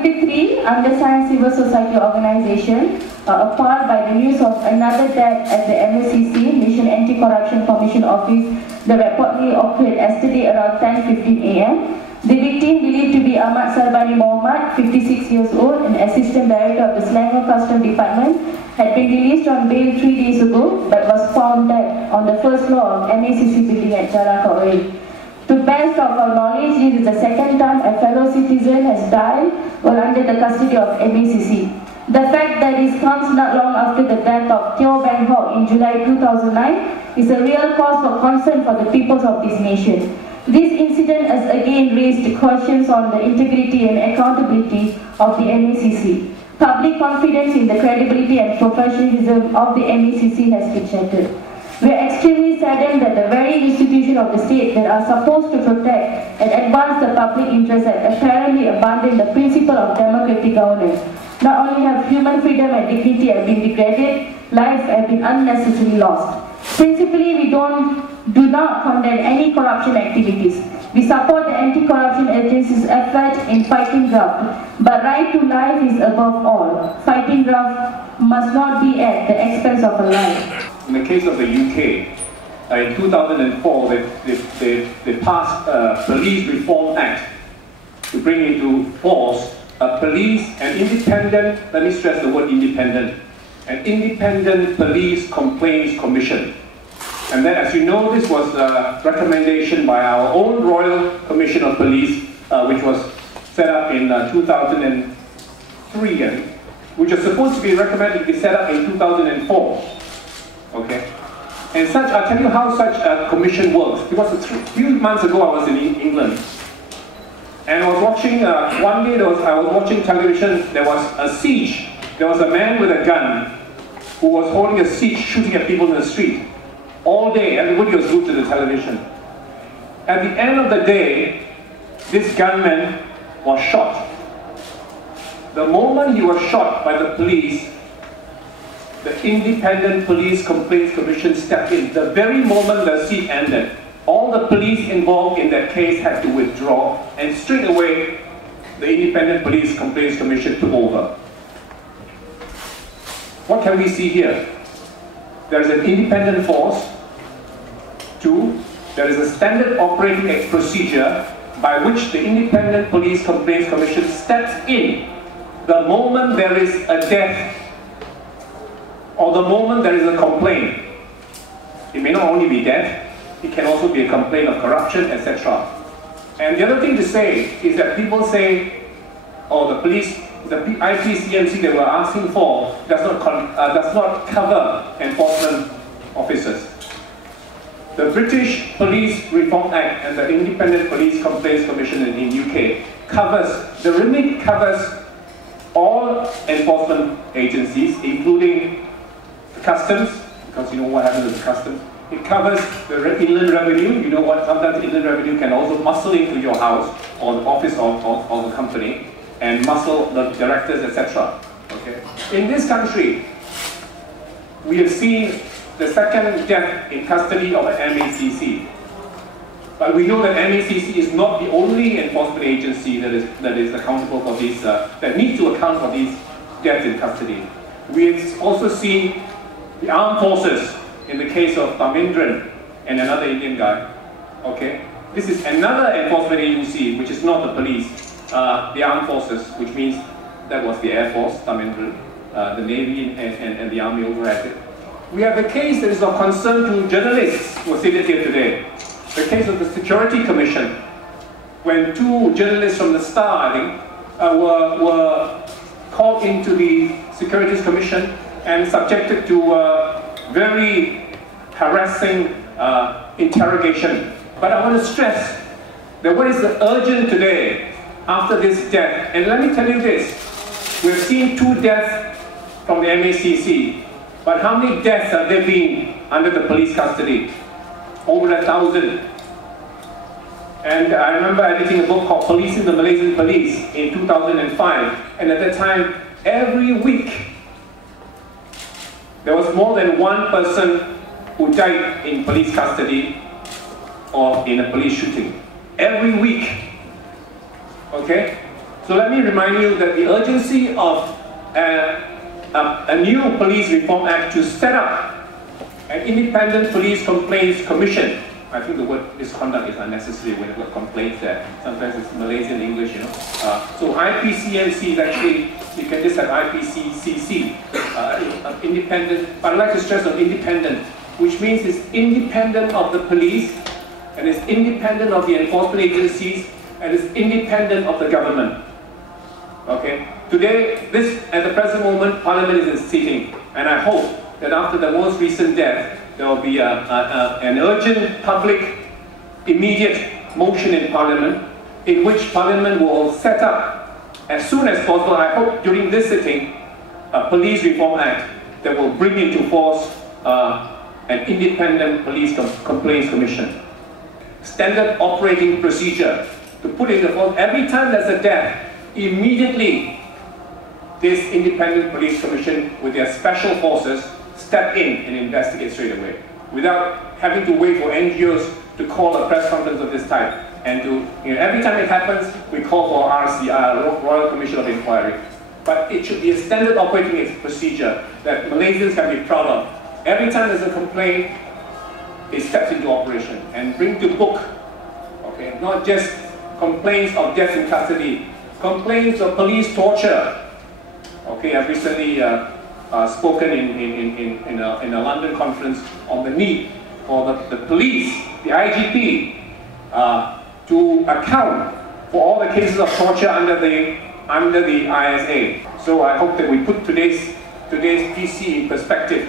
23, undersigned civil society organization, appalled by the news of another death at the MACC, Mission Anti-Corruption Commission office, that reportedly occurred yesterday around 10:15 a.m. The victim, believed to be Ahmad Sarbani Mohammed, 56 years old, an assistant director of the Selangor Customs Department, had been released on bail 3 days ago, but was found dead on the first floor of MACC building at Jalan Kauri. To best of our knowledge, this is the second time a fellow citizen has died while under the custody of MACC. The fact that this comes not long after the death of Teo Beng Hock in July 2009 is a real cause for concern for the peoples of this nation. This incident has again raised questions on the integrity and accountability of the MACC. Public confidence in the credibility and professionalism of the MACC has been shattered. We are extremely saddened that the very institution of the state that are supposed to protect and advance the public interest have apparently abandoned the principle of democratic governance. Not only have human freedom and dignity have been degraded, lives have been unnecessarily lost. Principally, we do not condemn any corruption activities. We support the anti-corruption agency's effort in fighting graft, but right to life is above all. Fighting graft must not be at the expense of a life. In the case of the UK, in 2004, they passed a Police Reform Act to bring into force an independent, let me stress the word independent, an independent police complaints commission. And then, as you know, this was a recommendation by our own Royal Commission of Police, which was set up in 2003, which was supposed to be recommended to be set up in 2004. Okay, and I'll tell you how such a commission works. Because a few months ago I was in England, and I was watching, one day I was watching television. There was a siege. There was a man with a gun who was holding a siege, shooting at people in the street. All day, everybody was glued to the television. At the end of the day, this gunman was shot. The moment he was shot by the police, the Independent Police Complaints Commission stepped in. The very moment the siege ended, all the police involved in that case had to withdraw, and straight away, the Independent Police Complaints Commission took over. What can we see here? There is an independent force. 2, there is a standard operating procedure by which the Independent Police Complaints Commission steps in the moment there is a death or the moment there is a complaint. It may not only be death, it can also be a complaint of corruption, etc. And the other thing to say is that people say, oh, the IPCMC they were asking for does not cover enforcement officers. The British Police Reform Act and the Independent Police Complaints Commission in UK the remit covers all enforcement agencies, including the customs, because you know what happens with the customs. It covers the inland revenue. You know what, sometimes inland revenue can also muscle into your house or the office of the company and muscle the directors, etc. Okay? In this country, we have seen the second death in custody of an MACC. But we know that MACC is not the only enforcement agency that is accountable for these, that needs to account for these deaths in custody. We have also seen the armed forces in the case of Tamindran and another Indian guy. Okay? This is another enforcement agency which is not the police, the armed forces, which means that was the Air Force, Tamindran, the Navy and the Army also has it. We have the case that is of concern to journalists who are seated here today. The case of the Security Commission, when 2 journalists from the Star, I think, were called into the Securities Commission and subjected to very harassing interrogation. But I want to stress that what is the urgent today after this death, and let me tell you this, we've seen 2 deaths from the MACC, but how many deaths have there been under the police custody? Over 1,000. And I remember editing a book called Policing the Malaysian Police in 2005, and at that time, every week, there was more than 1 person who died in police custody or in a police shooting. Every week. Okay? So let me remind you that the urgency of a new Police Reform Act to set up an independent police complaints commission. I think the word misconduct is unnecessary when the word complaints there. Sometimes it's Malaysian English, you know. So IPCMC is actually, you can just have IPCCC, independent, but I'd like to stress on independent, which means it's independent of the police, and it's independent of the enforcement agencies, and it's independent of the government. Okay? Today, at the present moment, Parliament is sitting, and I hope that after the most recent death, there will be an urgent, public, immediate motion in Parliament, in which Parliament will set up, as soon as possible, I hope during this sitting, a Police Reform Act that will bring into force an independent police complaints commission. Standard operating procedure to put into force every time there's a death, immediately this independent police commission with their special forces step in and investigate straight away, without having to wait for NGOs to call a press conference of this type. And to, every time it happens, we call for RCR, Royal Commission of Inquiry. But it should be a standard operating procedure that Malaysians can be proud of. Every time there's a complaint, it steps into operation and bring to book, okay, not just complaints of death in custody, complaints of police torture. Okay, I've recently spoken in a London conference on the need for the police, the IGP, to account for all the cases of torture under the ISA. So I hope that we put today's PC in perspective,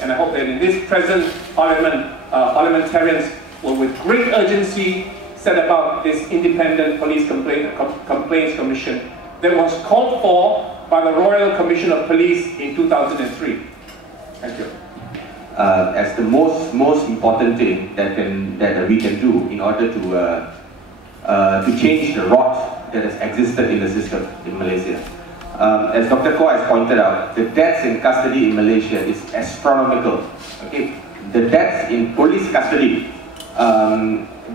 and I hope that in this present Parliament, parliamentarians will with great urgency set about this independent police complaints commission that was called for by the Royal Commission of Police in 2003. Thank you. As the most important thing that we can do in order to change the rot that has existed in the system in Malaysia. As Dr. Koh has pointed out, the deaths in custody in Malaysia is astronomical. Okay, the deaths in police custody,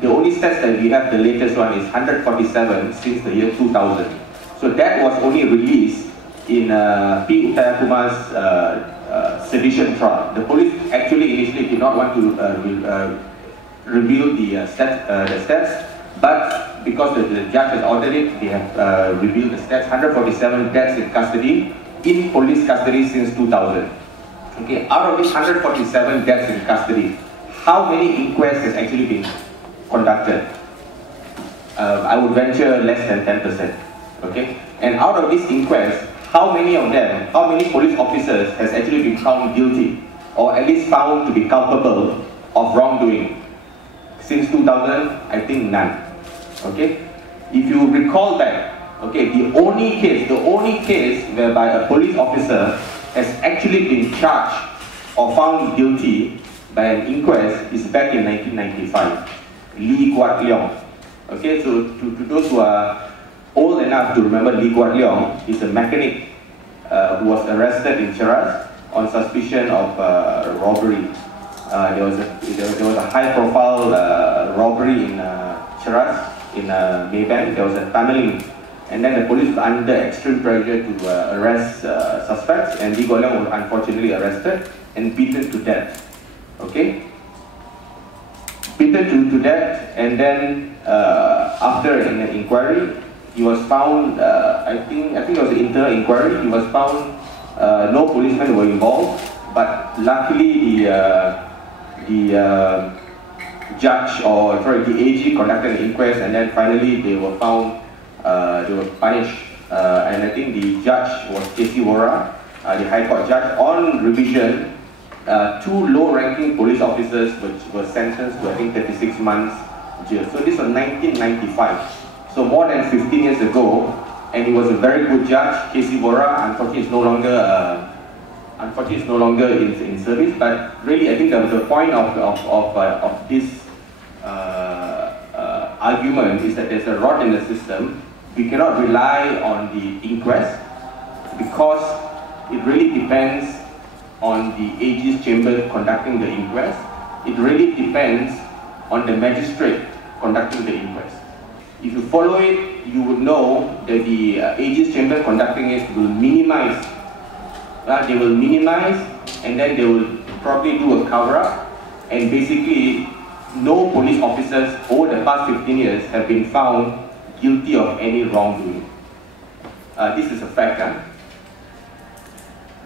the only stats that we have, the latest one, is 147 since the year 2000. So that was only released in P. Uttayakumar's sedition trial. The police actually initially did not want to reveal the stats, but because the judge has ordered it, they have revealed the stats. 147 deaths in custody, in police custody since 2000. Okay, out of these 147 deaths in custody, how many inquests has actually been conducted? I would venture less than 10%. Okay, and out of these inquests, how many of them, how many police officers has actually been found guilty, or at least found to be culpable of wrongdoing? Since 2000, I think none. Okay, if you recall back, okay, the only case whereby a police officer has actually been charged or found guilty by an inquest is back in 1995, Lee Kuat Leong. Okay, so to those who are old enough to remember Lee Kuat Leong, he's a mechanic who was arrested in Cheras on suspicion of robbery. There was a high-profile robbery in Cheras, in Maybank. There was a tunneling, and then the police was under extreme pressure to arrest suspects, and Lee Kuat Leong was unfortunately arrested and beaten to death. Okay, beaten to death, and then after an inquiry, he was found, I think it was an internal inquiry, he was found, no policemen were involved, but luckily the judge, or sorry, the AG conducted an inquest, and then finally they were found, they were punished, and I think the judge was K.C. Wora, the High Court judge. On revision, 2 low-ranking police officers were sentenced to, I think, 36 months jail. So this was 1995. So more than 15 years ago, and he was a very good judge. K.C. Wora, unfortunately, is no longer in service. But really, I think the point of this argument is that there's a rot in the system. We cannot rely on the inquest because it really depends on the AG's chamber conducting the inquest. It really depends on the magistrate conducting the inquest. If you follow it you would know that the Aegis chambers conducting it will minimize. They will minimize, and then they will probably do a cover-up, and basically no police officers over the past 15 years have been found guilty of any wrongdoing. This is a fact.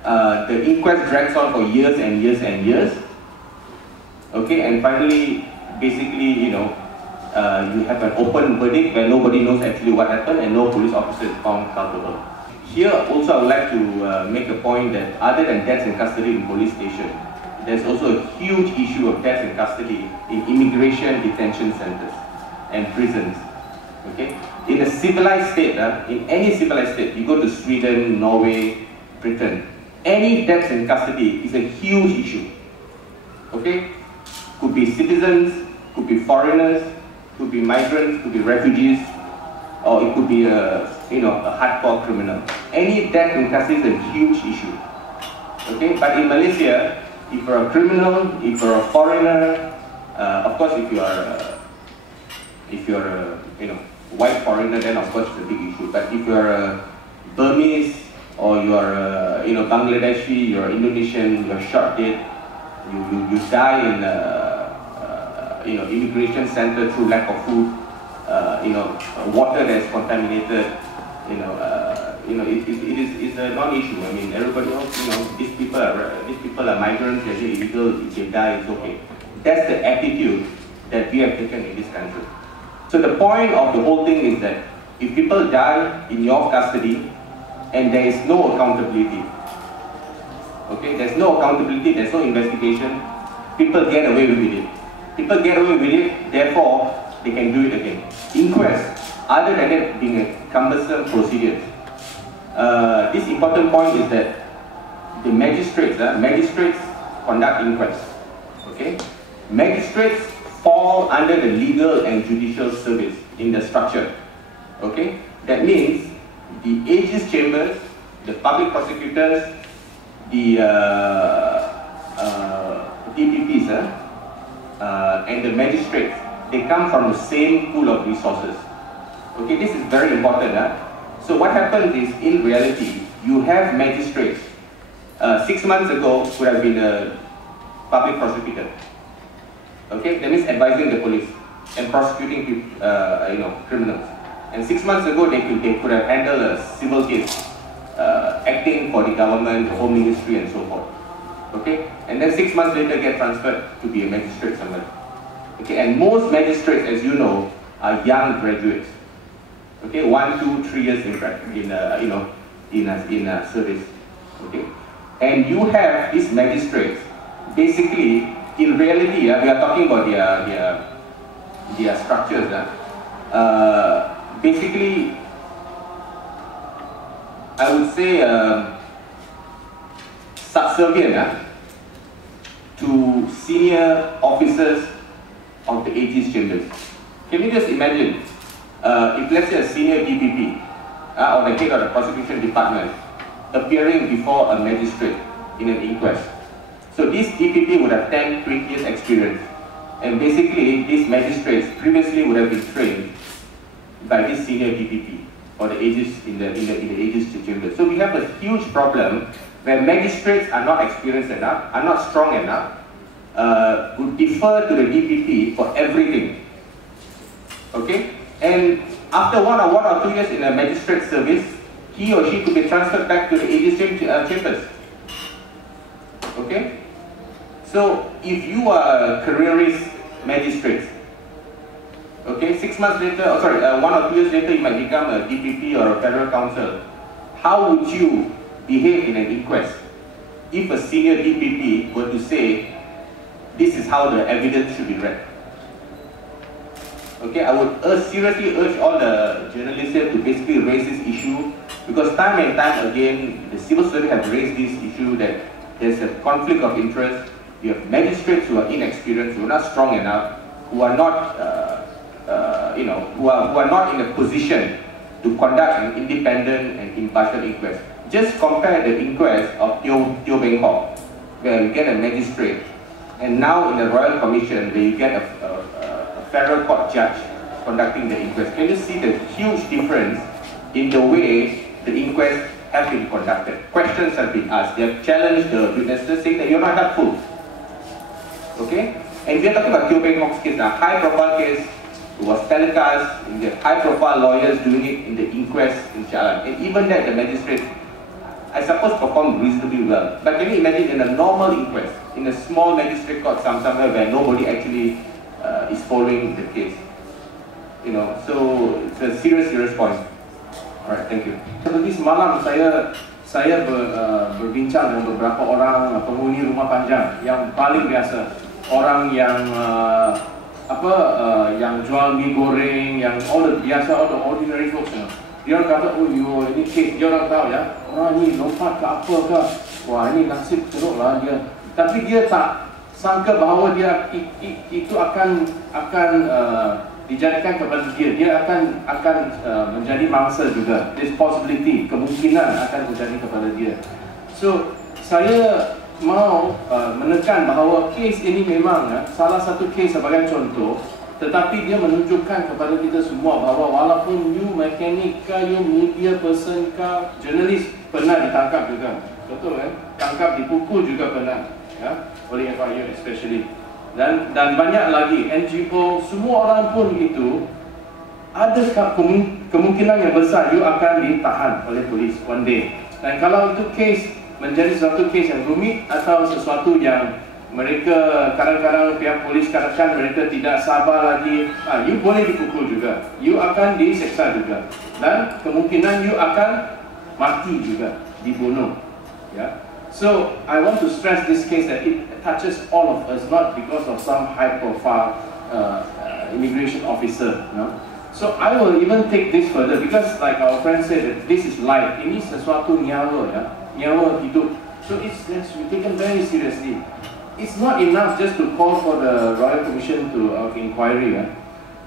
The inquest drags on for years and years and years. Okay, and finally, basically, you have an open verdict where nobody knows actually what happened and no police officer is found culpable. Here also I would like to make a point that other than deaths in custody in police station, there's also a huge issue of deaths in custody in immigration detention centers and prisons. Okay? In a civilized state, in any civilized state, you go to Sweden, Norway, Britain, any deaths in custody is a huge issue. Okay? Could be citizens, could be foreigners, could be migrants, could be refugees, or it could be a hardcore criminal. Any death in custody is a huge issue. Okay? But in Malaysia, if you're a criminal, if you're a foreigner, of course if you're a white foreigner, then of course it's a big issue. But if you're a Burmese or you're a Bangladeshi, you're Indonesian, you're shot dead, you die in immigration center through lack of food, water that's contaminated, it's a non-issue. I mean, everybody else, these people are migrants, they're illegal, if they die, it's okay. That's the attitude that we have taken in this country. So the point of the whole thing is that if people die in your custody and there is no accountability, okay, there's no accountability, there's no investigation, people get away with it. People get away with it, therefore they can do it again. Inquest, other than it being a cumbersome procedure. This important point is that the magistrates conduct inquests. Okay, magistrates fall under the legal and judicial service in the structure. Okay, that means the Aegis chambers, the public prosecutors, the DPPs, and the magistrates, they come from the same pool of resources. Okay, this is very important. So what happens is, in reality, you have magistrates. 6 months ago would have been a public prosecutor. Okay, that means advising the police and prosecuting criminals. And 6 months ago they could have handled a civil case, acting for the government, the Home Ministry, and so forth. Okay, and then 6 months later get transferred to be a magistrate somewhere. Okay, and most magistrates, as you know, are young graduates. Okay, 1, 2, 3 years in service. Okay, and you have these magistrates. Basically, in reality, we are talking about their structures. Basically, I would say subservient to senior officers of the Aegis chambers. Can you just imagine, if let's say a senior DPP or the head of the prosecution department appearing before a magistrate in an inquest. So this DPP would have 10, 20 years experience, and basically these magistrates previously would have been trained by this senior DPP or the Aegis in the Aegis chamber. So we have a huge problem where magistrates are not experienced enough, are not strong enough, would defer to the DPP for everything. Okay, and after 1 or 2 years in a magistrate service, he or she could be transferred back to the Aegis chambers. Okay, so if you are a careerist magistrate, okay, 6 months later, 1 or 2 years later, you might become a DPP or a federal counsel. How would you behave in an inquest if a senior DPP were to say, this is how the evidence should be read? Okay, I would seriously urge all the journalists here to basically raise this issue, because time and time again, the civil service have raised this issue that there's a conflict of interest. You have magistrates who are inexperienced, who are not strong enough, who are not, who are not in a position to conduct an independent and impartial inquest. Just compare the inquest of Teo Beng Hock, where you get a magistrate, and now in the Royal Commission, where you get a federal court judge conducting the inquest. Can you see the huge difference in the way the inquest have been conducted? Questions have been asked. They have challenged the witnesses, saying that you're not helpful. Okay? And we are talking about Teo Peng Hock's case, a high-profile case. It was telecast, in the high-profile lawyers doing it in the inquest in Jalan. And even that, the magistrate, I suppose, performed reasonably well. But can you imagine in a normal inquest, in a small magistrate court somewhere where nobody actually is following the case? You know, so it's a serious point. Alright, thank you. Seperti semalam saya berbincang dengan beberapa orang penghuni rumah panjang yang paling biasa, orang yang yang jual mie goreng, yang all the ordinary folks. Dia orang kata, oh ini case, dia orang tahu ya, orang ni lompat ke apa ke, wah ini nasib teruk lah dia. Tapi dia tak sangka bahawa dia itu akan dijadikan kepada dia akan menjadi mangsa juga. This possibility, kemungkinan akan menjadi kepada dia. So saya mau menekan bahawa kes ini memang salah satu kes sebagai contoh, tetapi dia menunjukkan kepada kita semua bahawa walaupun you mekanik ke, you media person ke, jurnalis pernah ditangkap juga, betul kan? Tangkap, dipukul juga pernah, ya, oleh FIU especially. Dan banyak lagi NGO, semua orang pun itu ada kemungkinan yang besar you akan ditahan oleh polis one day. Dan kalau itu kes menjadi suatu kes yang rumit atau sesuatu yang mereka kadang-kadang pihak polis katakan mereka tidak sabar lagi, you boleh dipukul juga, you akan diseksa juga, dan kemungkinan you akan mati juga, dibunuh, ya. So I want to stress this case that it touches all of us, not because of some high-profile immigration officer. You know? So I will even take this further because, like our friend said, that this is life. Ini sesuatu nyawa, ya, nyawa hidup. So it's taken very seriously. It's not enough just to call for the Royal Commission to inquiry. Ya.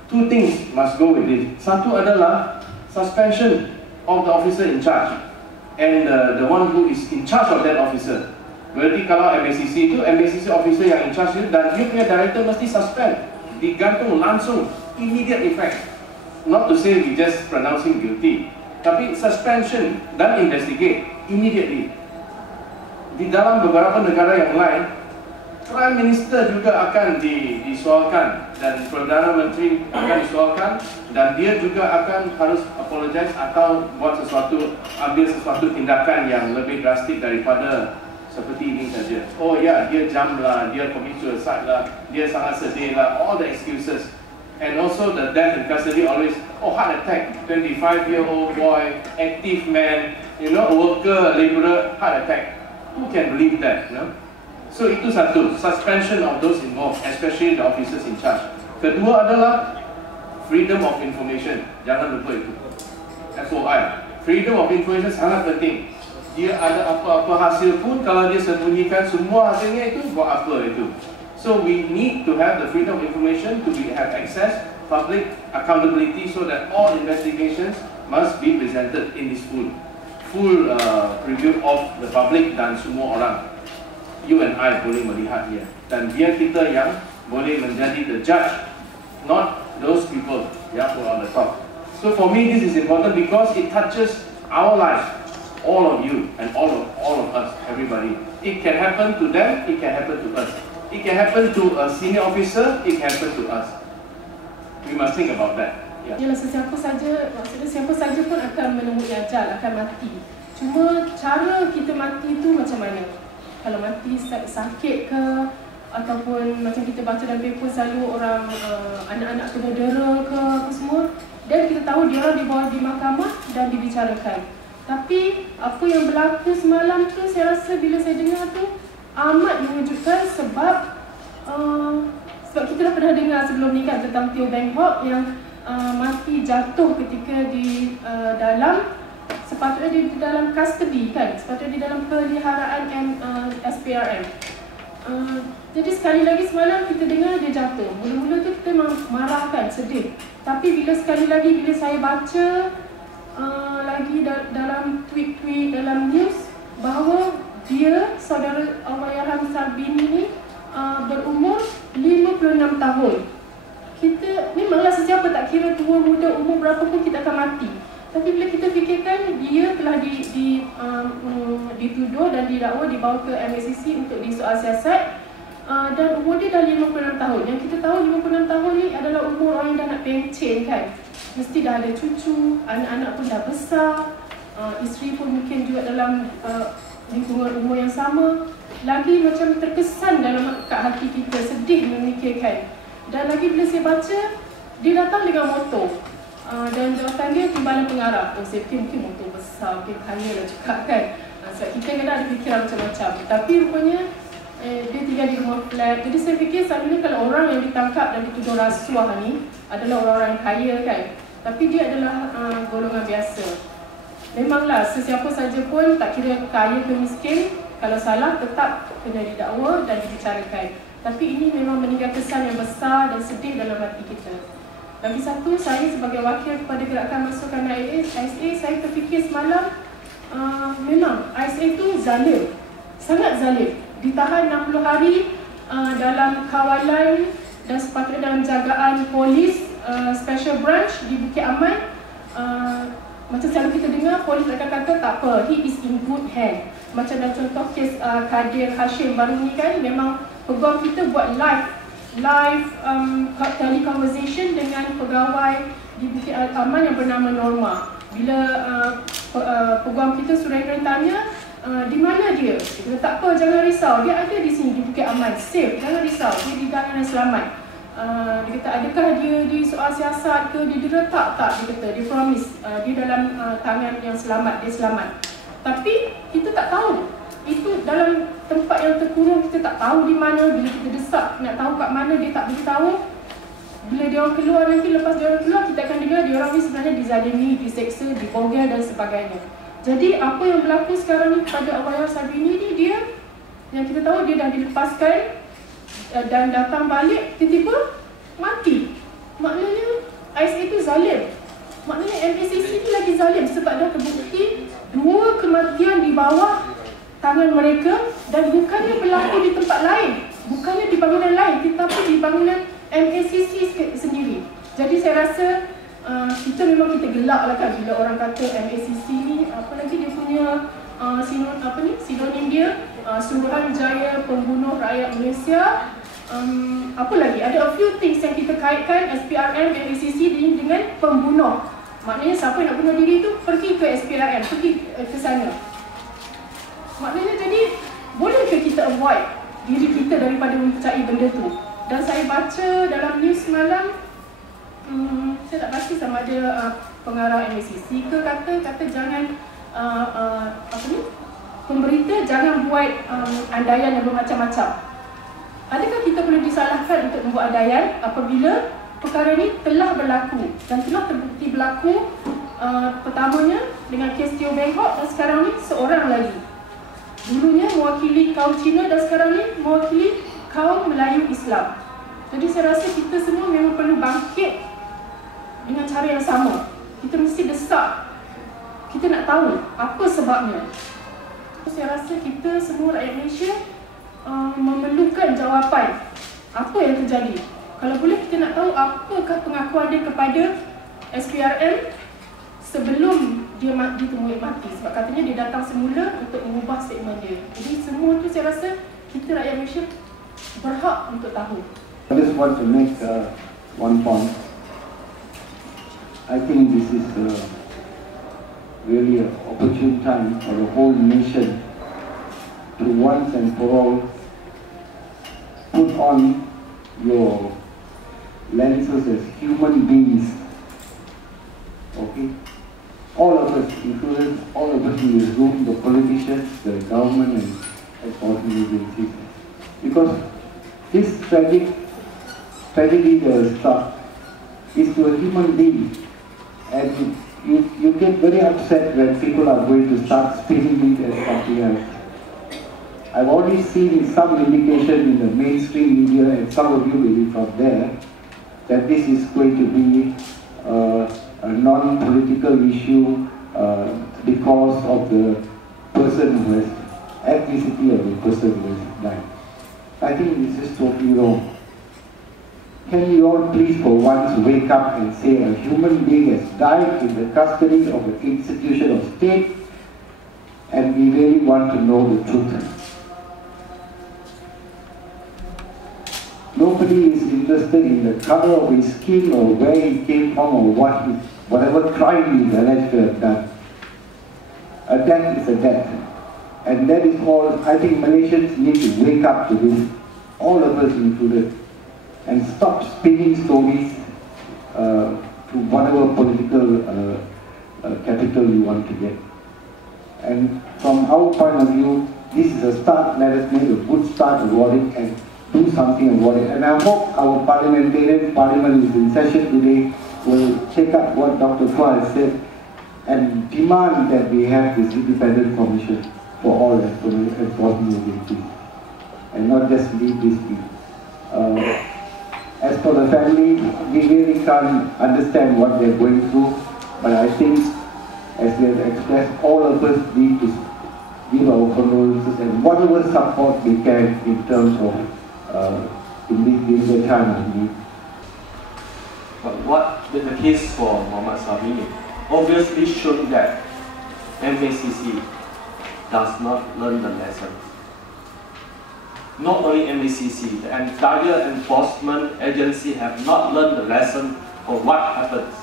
Two things must go with it. Satu adalah suspension of the officer in charge. And the one who is in charge of that officer. Berarti kalau MACC itu, MACC officer yang in charge itu, dan dia punya director mesti suspend, digantung langsung, immediate effect. Not to say we just pronounce him guilty, tapi suspension dan investigate immediately. Di dalam beberapa negara yang lain, Prime Minister juga akan disoalkan dan Perdana Menteri akan disoalkan, dan dia juga akan harus apologize atau buat sesuatu, ambil sesuatu tindakan yang lebih drastik daripada seperti ini saja. Oh ya, dia jam lah, dia commit suicide lah, dia sangat sedih lah, all the excuses. And also the death in custody always, oh heart attack, 25-year-old boy, active man, you know, worker, laborer, heart attack. Who can believe that, you know? So itu satu, suspension of those involved, especially the officers in charge. Kedua adalah freedom of information, jangan lupa itu. FOI, freedom of information sangat penting. Dia ada apa-apa hasil pun, kalau dia sembunyikan semua hasilnya itu, buat apa itu? So we need to have the freedom of information to have access, public accountability, so that all investigations must be presented in this full review of the public dan semua orang. You and I boleh melihat dia, dan biar kita yang boleh menjadi the judge, not those people yang who are on the top. So for me this is important because it touches our lives, all of you and all of us, everybody. It can happen to them, it can happen to us. It can happen to a senior officer, it can happen to us. We must think about that. Yalah, sesiapa saja, maksudnya siapa saja pun akan menemui ajal, akan mati. Cuma cara kita mati itu macam mana? Kalau mati sakit ke, ataupun macam kita baca dalam paper selalu orang anak-anak kena dera ke apa semua, dan kita tahu dia orang dibawa di mahkamah dan dibicarakan. Tapi apa yang berlaku semalam tu, saya rasa bila saya dengar tu amat mengejutkan sebab kita dah pernah dengar sebelum ni kan tentang Teo Peng Hock yang mati jatuh ketika di dalam, sepatutnya di dalam custody kan, sepatutnya di dalam peliharaan SPRM. Jadi sekali lagi semalam kita dengar dia jatuh. Mula-mula tu kita marah kan, sedih. Tapi bila sekali lagi bila saya baca lagi dalam tweet-tweet dalam news bahawa dia, saudara Allahyarham Sarbini ni berumur 56 tahun. kita memanglah sesiapa tak kira tua, muda, umur berapa pun kita akan mati. Tapi bila kita fikirkan dia telah dituduh dan didakwa dibawa ke MACC untuk disoal siasat, dan umur dia dah 56 tahun. Yang kita tahu 56 tahun ni adalah umur orang yang dah nak pencen kan. Mesti dah ada cucu, anak-anak pun dah besar, isteri pun mungkin juga dalam lingkungan umur yang sama. Lagi macam terkesan dalam kat hati kita, sedih memikirkan. Dan lagi bila saya baca, dia datang dengan motor, dan jawatan dia timbalan pengarah. Oh, saya fikir mungkin motor besar, mungkin kaya lah juga kan. Sebab kita kadang ada fikiran macam-macam. Tapi rupanya dia tinggal di rumah flat. Jadi saya fikir selalunya kalau orang yang ditangkap dan dituduh rasuah ni adalah orang-orang kaya kan. Tapi dia adalah golongan biasa. Memanglah sesiapa saja pun, tak kira kaya ke miskin, kalau salah tetap kena didakwa dan dibicarakan. Tapi ini memang meninggalkan kesan yang besar dan sedih dalam hati kita. Lagi satu, saya sebagai wakil kepada gerakan masukan ISA, saya terfikir semalam, memang ISA itu zalim, sangat zalim. Ditahan 60 hari dalam kawalan dan sepatutnya dalam jagaan polis special branch di Bukit Aman. Macam selalu kita dengar, polis akan kata tak apa, he is in good hand. Macam dalam contoh kes Kadir Hashim baru ni kan, memang peguam kita buat live teleconversation dengan pegawai di Bukit Aman yang bernama Norma. Bila peguam kita Suraindra tanya, di mana dia? Dia kata tak apa, jangan risau, dia ada di sini di Bukit Aman, safe, jangan risau, dia di dalam dan selamat. Dia kata adakah dia di soal siasat ke, dia diretak tak? Dia kata, dia promise dia dalam tangan yang selamat, dia selamat. Tapi kita tak tahu, itu dalam tempat yang terkurung, kita tak tahu di mana. Bila kita desak nak tahu kat mana, dia tak beritahu. Bila dia orang keluar nanti, lepas dia orang keluar, kita akan dengar dia orang ni sebenarnya dizalimi, diseksa, dibogel dan sebagainya. Jadi apa yang berlaku sekarang ni kepada Awayah Sabini ni, dia yang kita tahu dia dah dilepaskan dan datang balik, tiba-tiba mati. Maknanya ISA itu zalim. Maknanya MACC ni lagi zalim sebab dah terbukti 2 kematian di bawah tangan mereka dan bukannya berlaku di tempat lain, bukannya di bangunan lain, tetapi di bangunan MACC sendiri. Jadi saya rasa kita memang kita gelak lah kan bila orang kata MACC ni, apa lagi dia punya sinonim dia, Suruhanjaya Pembunuh Rakyat Malaysia. Apa lagi? Ada a few things yang kita kaitkan SPRM, MACC dengan pembunuh. Maknanya siapa nak bunuh diri tu pergi ke SPRM, pergi ke sana. Maknanya jadi bolehkah kita avoid diri kita daripada mempercayai benda tu? Dan saya baca dalam news semalam, saya tak pasti sama ada pengarah MACC ke kata jangan pemberita jangan buat andaian yang bermacam-macam. Adakah kita boleh disalahkan untuk membuat andaian apabila perkara ini telah berlaku dan telah terbukti berlaku? Pertamanya dengan kes Teo Beng Hok dan sekarang ni seorang lagi. Dulunya mewakili kaum Cina dan sekarang ni mewakili kaum Melayu Islam. Jadi saya rasa kita semua memang perlu bangkit dengan cara yang sama. Kita mesti desak. Kita nak tahu apa sebabnya. Saya rasa kita semua rakyat Malaysia memerlukan jawapan apa yang terjadi. Kalau boleh kita nak tahu apakah pengakuan dia kepada SPRM sebelum dia ditemui mati. Sebab katanya dia datang semula untuk mengubah statement dia. Jadi semua tu saya rasa kita rakyat Malaysia berhak untuk tahu. I just want to make one point. I think this is really an opportune time for the whole nation to once and for all put on your lenses as human beings. Okay? All of us, including all of us in this room, the politicians, the government and enforcement agencies. Because this tragedy that has struck is to a human being. And you get very upset when people are going to start spinning it as something else. I've already seen some indication in the mainstream media, and some of you will be from there, that this is going to be a non-political issue because of the person who has, ethnicity of the person who has died. I think this is totally wrong. can you all please for once wake up and say a human being has died in the custody of an institution of state, and we really want to know the truth. Nobody is interested in the color of his skin or where he came from or whatever crime he is alleged to have done. A death is a death. And that is all. I think Malaysians need to wake up to this, all of us included, and stop spinning stories to whatever political capital you want to get. And from our point of view, this is a start. Let us make a good start about it and do something about it. And I hope our parliament is in session today, will take up what Dr. Phua has said and demand that we have this independent commission for all enforcement agencies, and not just leave this be. As for the family, we really can't understand what they're going through, but I think, as we have expressed, all of us need to give our condolences and whatever support we can in terms of in the time of need. But what with the case for Muhammad Sabini obviously showed that MACC does not learn the lesson. Not only MACC, the entire enforcement agency have not learned the lesson of what happens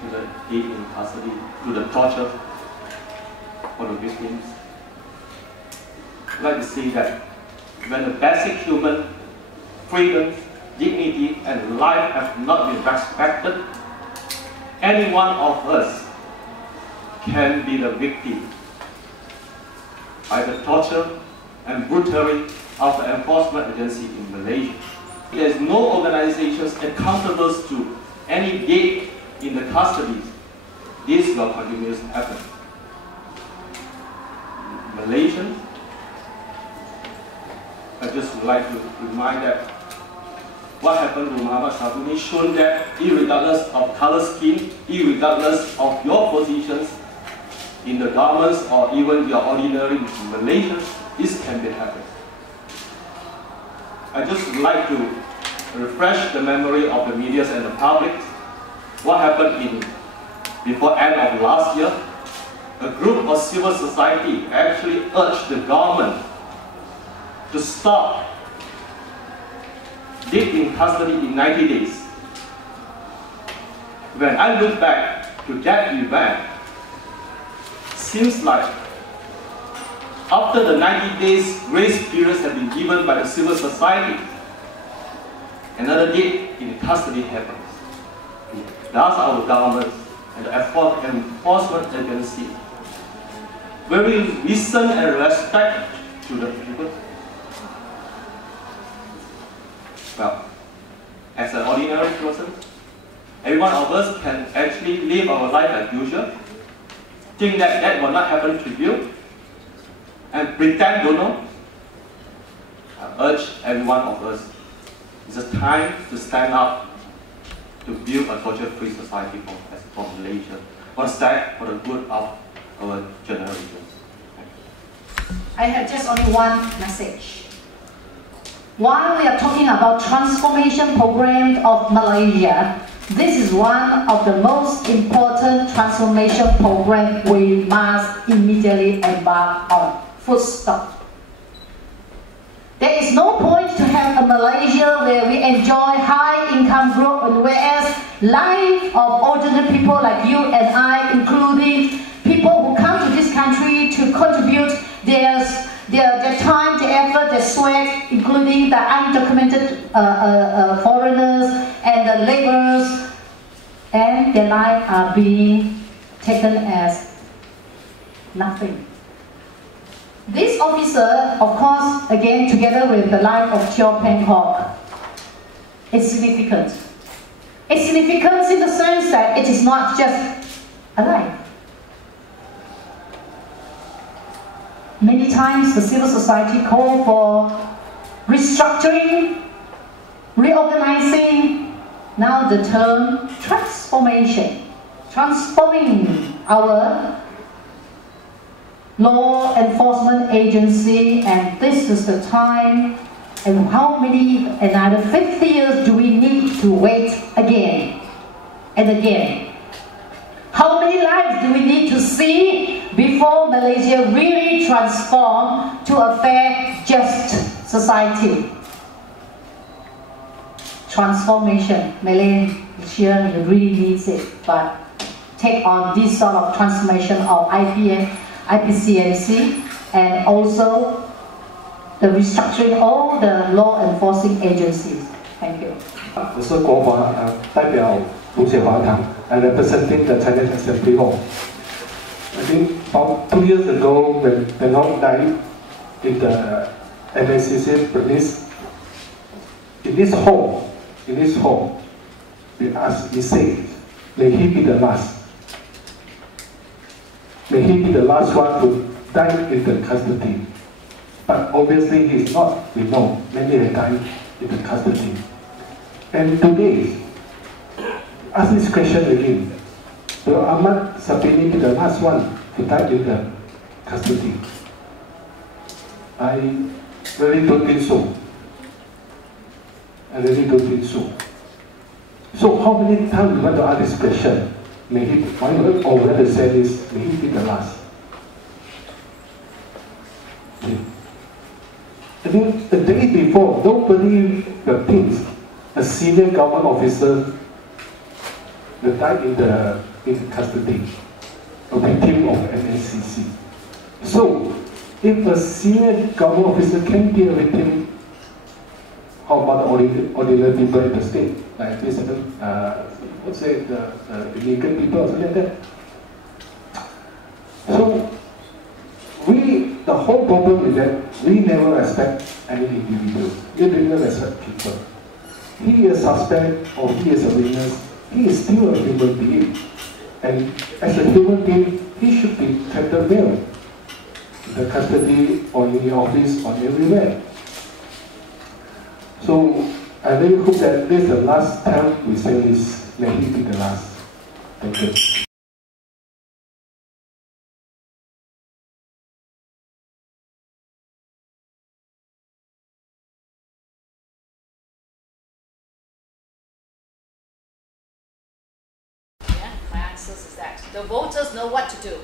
to the dead in custody, to the torture for the victims. I'd like to say that when the basic human freedom, dignity, and life have not been respected, any one of us can be the victim by the torture and brutality of the enforcement agency in Malaysia. There is no organizations accountable to any dead in the custody. This will continue to happen. Malaysians, I just would like to remind that what happened to Muhammad Sabini shown that irregardless of color skin, irregardless of your positions in the governments or even your ordinary Malaysians, this can be happened. I just would like to refresh the memory of the media and the public. What happened before end of last year? A group of civil society actually urged the government to stop dead in custody in 90 days. When I look back to that event, seems like after the 90 days grace period has been given by the civil society, another dead in custody happens. That's our government and the enforcement agency. When we listen and respect to the people, well, as an ordinary person, every one of us can actually live our life as usual, think that that will not happen to you, and pretend don't know. I urge every one of us, it's a time to stand up to build a torture-free society for Malaysia, for the good of our generations. I have just only one message. While we are talking about transformation program of Malaysia, this is one of the most important transformation program we must immediately embark on. Full stop. There is no point to have a Malaysia where we enjoy high income growth, and whereas life of ordinary people like you and I, including people who come to this country to contribute their time, their effort, their sweat, including the undocumented foreigners and the laborers, and their lives are being taken as nothing. This officer, of course, again, together with the life of Teo Peng Hock, is significant. It's significant in the sense that it is not just a life. Many times the civil society call for restructuring, reorganizing, now the term transformation, transforming our law enforcement agency, and this is the time And how many, another 50 years do we need to wait again and again? How many lives do we need to see before Malaysia really transforms to a fair, just society? Transformation, Malaysia really needs it, but take on this sort of transformation of IPCMC and also the restructuring all the law enforcing agencies. Thank you. 我是国华代表读写华堂 I representing the Chinese Assembly Hall. I think about 2 years ago when Benoit died in the MACC police, in this hall, we say, may he be the last. May he be the last one to die in the custody. But obviously he is not, we know, many have died in the custody. And today, ask this question again. Will Ahmad Sabini be the last one to die in the custody? I really don't think so. I really don't think so. So how many times we want to ask this question? May he, or whether to say this, may he be the last? Okay. I think the day before, nobody will think a senior government officer will die in the custody, a victim of MACC. So, if a senior government officer can be a victim, how about the ordinary people in the state, like this, let's say the immigrant people or something like that? So, the whole problem is that we never respect any individual. We never respect people. He is a suspect or he is a witness, he is still a human being. And as a human being, he should be treated well. In the custody or in the office or everywhere. So I really hope that this is the last time we say this. May he be the last. Thank you. Is that the voters know what to do.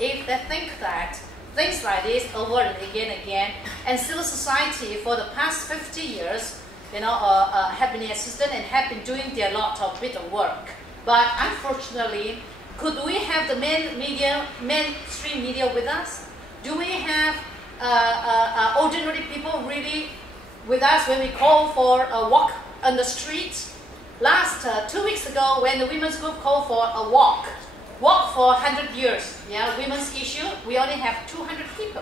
If they think that things like this over and again, and civil society for the past 50 years, have been assistant and have been doing their lot of bit of work. But unfortunately, could we have the mainstream media with us? Do we have ordinary people really with us when we call for a walk on the street? Last 2 weeks ago, when the women's group called for a walk for 100 years, women's issue, we only have 200 people,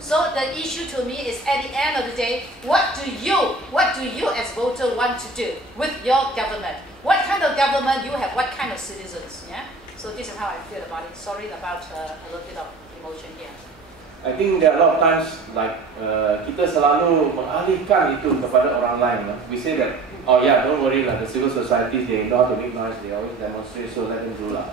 So the issue to me is, at the end of the day, what do you as voter want to do with your government? What kind of government you have? What kind of citizens? So this is how I feel about it. Sorry about a little bit of emotion here. I think there are a lot of times like kita selalu mengalihkan itu kepada orang lain. We say that, oh yeah, don't worry lah, the civil society, they know how to make noise, they always demonstrate, so let them do lah.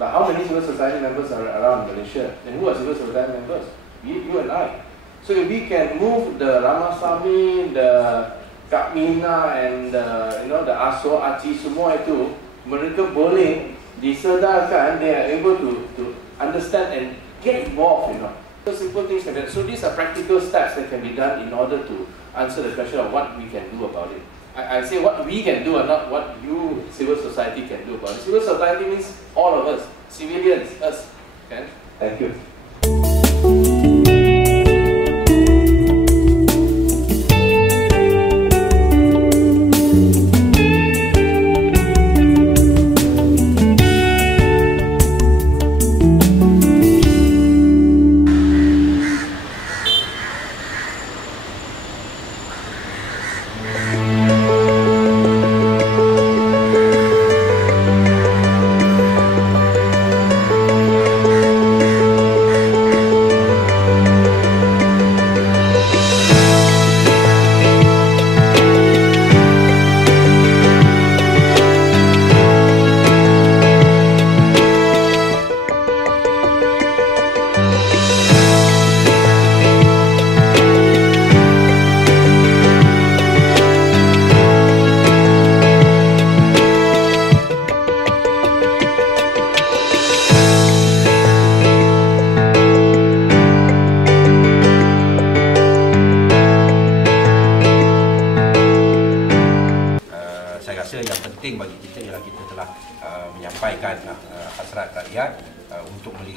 But how many civil society members are around Malaysia? And who are civil society members? You and I. So if we can move the Ramasamy, the Kak Mina, and the ASO, ACI, semua itu, mereka boleh disedarkan, they are able to understand and get involved, So simple things like that. So these are practical steps that can be done in order to answer the question of what we can do about it. I say what we can do and not what you, civil society, can do about it. Civil society means all of us, civilians, us. Okay? Thank you.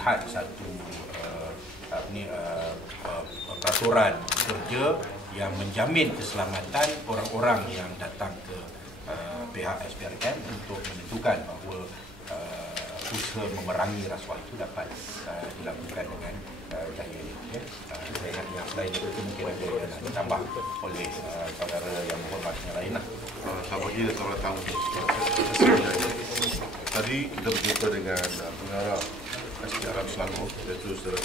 melihat satu peraturan kerja yang menjamin keselamatan orang-orang yang datang ke pihak SPRM untuk menentukan bahawa usaha memerangi rasuah itu dapat dilakukan dengan jaya. Saya ingat yang lain itu mungkin ada yang nak ditambah oleh saudara yang berhormat yang lain lah. Selamat pagi dan selamat datang. Tadi kita berjumpa dengan pengarah SPRM Selangor, iaitu Saudara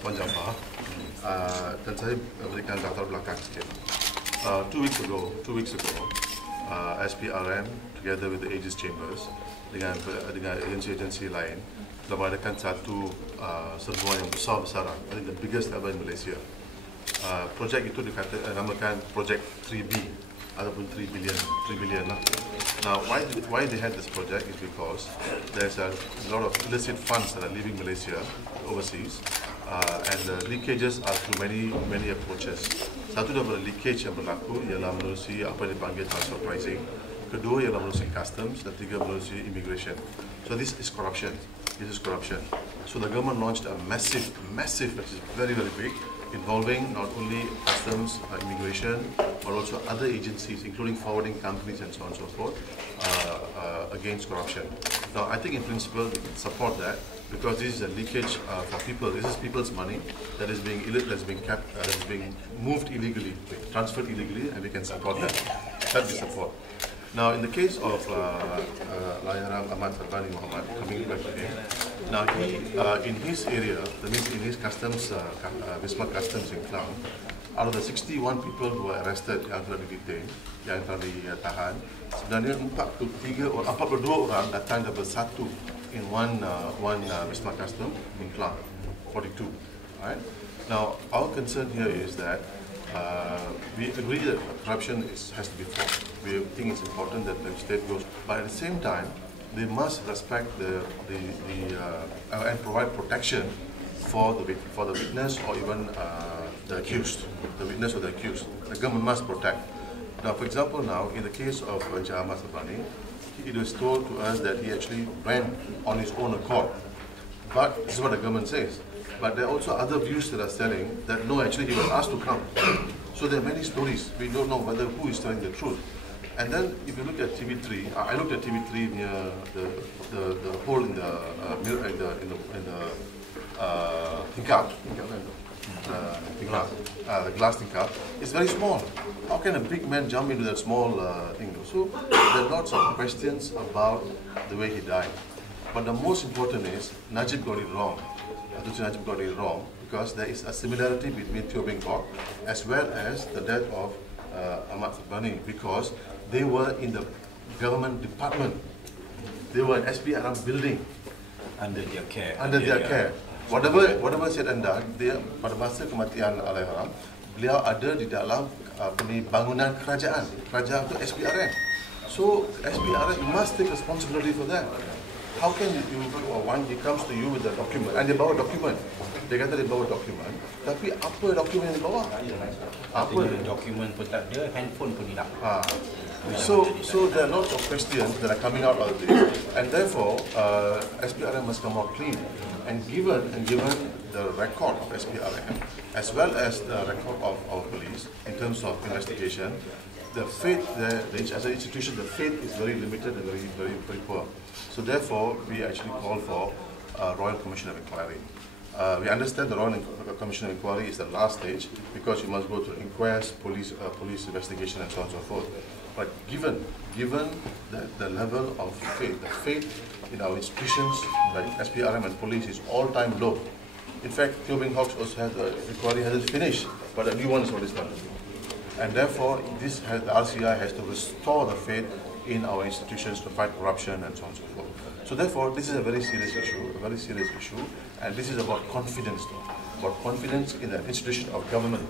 Tuan Jaafar, dan saya berikan latar belakang sikit. 2 weeks ago, SPRM together with the Aegis Chambers dengan agensi-agensi lain telah mengadakan satu serbuan yang besar-besaran, I think the biggest ever in Malaysia. Projek itu dinamakan projek 3B ataupun 3 billion lah. Now, why they had this project is because there's a lot of illicit funds that are leaving Malaysia overseas, and the leakages are through many approaches. Satu daripada leakage yang berlaku ialah melalui apa yang dipanggil transfer pricing. Kedua ialah melalui customs, dan tiga melalui immigration. So this is corruption. So the government launched a massive, which is very big, involving not only customs, immigration, but also other agencies, including forwarding companies and so on and so forth, against corruption. Now, I think in principle we can support that, because this is a leakage for people. This is people's money that is being moved illegally, transferred illegally, and we can support that. That we support. Now, in the case of Layaram Ahmad Sarbani Muhammad, coming back to him, now he, in his area, that means in his customs, Bismarck Customs in Klang, out of the 61 people who were arrested yang telah didetain, yang telah ditahan, sebenarnya 42 orang datang dari satu in one Bismarck Customs in Klang, 42. Right? Now, our concern here is that we agree that corruption has to be fought. We think it's important that the state goes, but at the same time, they must respect and provide protection for the witness or even the accused, the witness or the accused. The government must protect. Now, for example, now in the case of Ahmad Sarbani, it was told to us that he actually ran on his own accord. But this is what the government says. But there are also other views that are saying that no, actually he was asked to come. So there are many stories. We don't know whether who is telling the truth. And then if you look at TV3, I looked at TV3 near the hole in the mirror in the tingkap, the glass tingkap. It's very small. How can a big man jump into that small thing? So there are lots of questions about the way he died. But the most important is Najib got it wrong. Najib got it wrong because there is a similarity between Teo Beng Kok as well as the death of Ahmad Sarbani, because they were in the government department. They were in SPRM building. Under their care. Whatever said and done, pada masa kematian Allahyarham, beliau ada di dalam bangunan kerajaan itu SPRM. So SPRM must take responsibility for that. How can one comes to you with a document, and they bawa document. Dia kata dia bawa dokumen, tapi apa dokumen yang dia bawa? Apa dokumen pun tak ada, handphone pun hilang. So there are lots of questions that are coming out of this, and therefore SPRM must come out clean. And given the record of SPRM as well as the record of our police in terms of investigation, the faith there, as an institution, the faith is very limited and very poor. So therefore, we actually call for a Royal Commission of Inquiry. We understand the Royal Commission of Inquiry is the last stage because you must go to inquest, police investigation, and so on and so forth. But given the level of faith, the faith in our institutions like SPRM and police is all-time low. In fact, Teo Beng Kok also has the inquiry hasn't finished, but a new one is what is done. And therefore, the RCI has to restore the faith in our institutions to fight corruption and so on and so forth. So therefore, this is a very serious issue, and this is about confidence in the institution of government,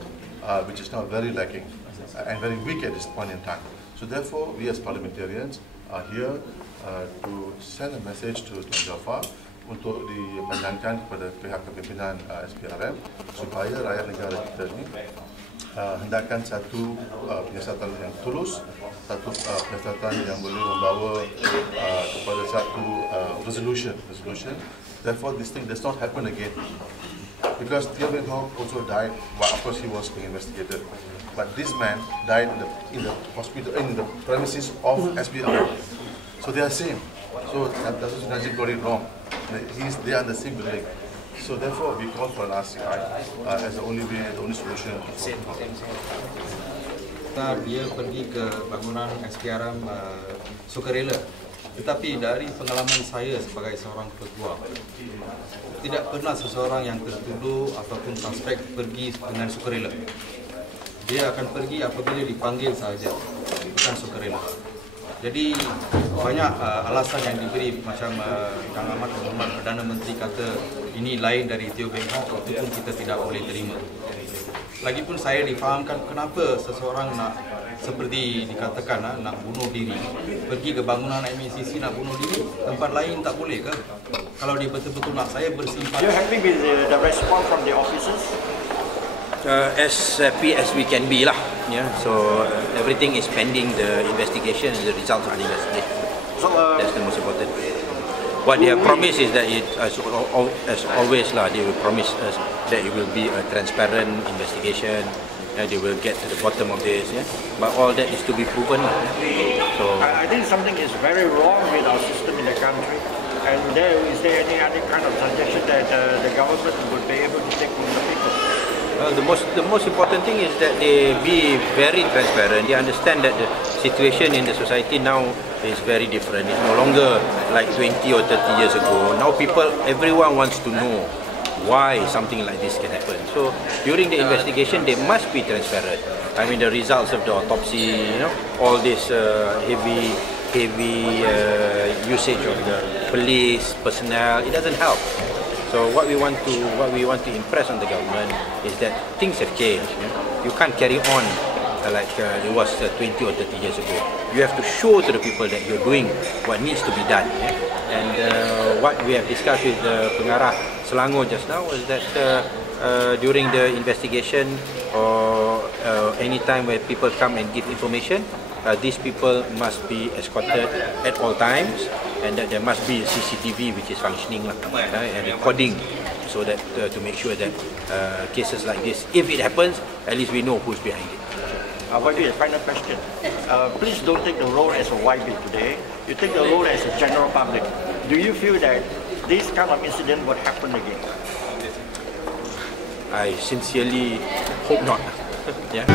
which is now very lacking and very weak at this point in time. So therefore, we as parliamentarians are here to send a message to Tuan Jaafar untuk dipandangkan kepada pihak kepimpinan SPRM supaya rakyat negara kita ini hendakkan satu penyiasatan yang tulus satu penasihatatan yang boleh membawa kepada satu resolution. Therefore, this thing does not happen again. Because Teo Beng Hok also died, well, of course he was being investigated. But this man died in the hospital, in the premises of SPR. So they are same. So Datuk Najib got it wrong. They are in the same building. So therefore, we call for an RCI as the only way, the only solution. Dia pergi ke bangunan SPRM sukarela. Tetapi dari pengalaman saya sebagai seorang peguam, tidak pernah seseorang yang tertuduh ataupun suspek pergi dengan sukarela. Dia akan pergi apabila dipanggil sahaja, bukan sukarela. Jadi banyak alasan yang diberi, macam Kang Ahmad Muhammad Perdana Menteri kata ini lain dari Teo Beng Hok, itu pun kita tidak boleh terima. Lagipun saya difahamkan kenapa seseorang nak, seperti dikatakan, nak bunuh diri, pergi ke bangunan MACC nak bunuh diri, tempat lain tak boleh ke? Kalau dia betul-betul nak, saya bersimpati. You're happy with the response from the officers? As happy as we can be lah. Yeah. So everything is pending the investigation and the results of the investigation. So that's the most important. What they have promised is that it, as always lah, they will promise us that it will be a transparent investigation. They will get to the bottom of this. Yeah. But all that is to be proven. So I think something is very wrong with our system in the country. And is there any other kind of suggestion that the government would be able to take from the people? The most important thing is that they be very transparent. They understand that the situation in the society now is very different. It's no longer like 20 or 30 years ago. Now everyone wants to know why something like this can happen. So during the investigation, they must be transparent. I mean, the results of the autopsy, all this heavy usage of the police personnel, it doesn't help. So what we want to impress on the government is that things have changed. You can't carry on like it was 20 or 30 years ago. You have to show to the people that you're doing what needs to be done. And what we have discussed with the Pengarah Selangor just now is that during the investigation or any time where people come and give information, these people must be escorted at all times, and that there must be a CCTV which is functioning and recording, so that to make sure that cases like this, if it happens, at least we know who's behind it. Maybe a final question. Please don't take the role as a YB today. You take the role as a general public. Do you feel that this kind of incident would happen again? I sincerely hope not. Yeah.